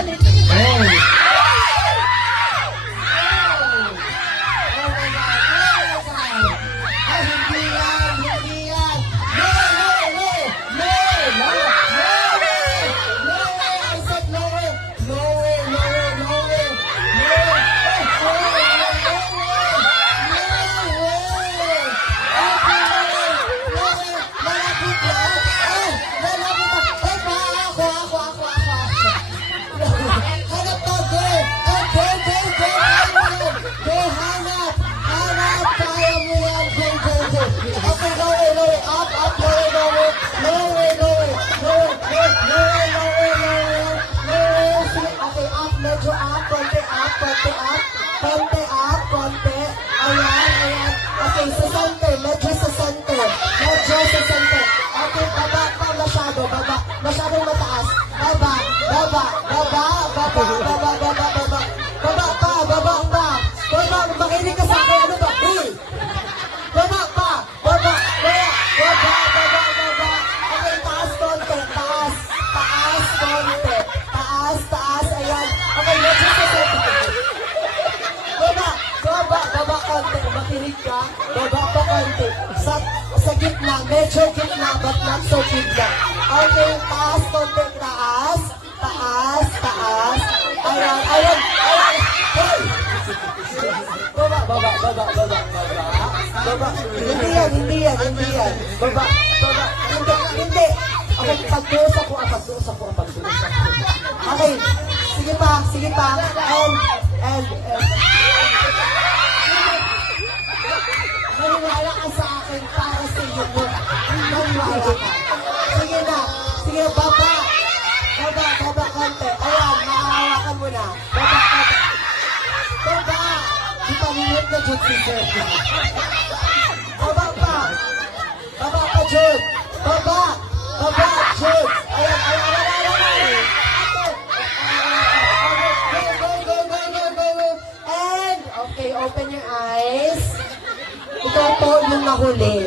ganito. Konti. Ayan. Okay, sa center. Medyo sa center. Okay, baba pa masyado. Masyadong mataas. Baba. Makinig ka sa akin. Ano ba? Uy! Baba pa. Okay, taas konti. Taas. Ayan. Okay, medyo sa center. Baba konti. Makinig ka. Baba pa konti. Sa gitna. Medyo gitna, but not so gitna. Okay, taas konti. Taas. Ayan. Hey! Baba. Hindi yan. Baba. Hindi. Okay, pagduos ako. Okay, sige pa. And maniwala ka sa akin para sa iyo mo. Maniwala ka. Sige, baba konti. Ayan, maahawakan mo na. Baba. Di pa minute na Jude si Sir. Baba pa, Jude. Baba, Jude. Ayan. Go. And, okay, open your eyes. Ikaw po yung nahuli.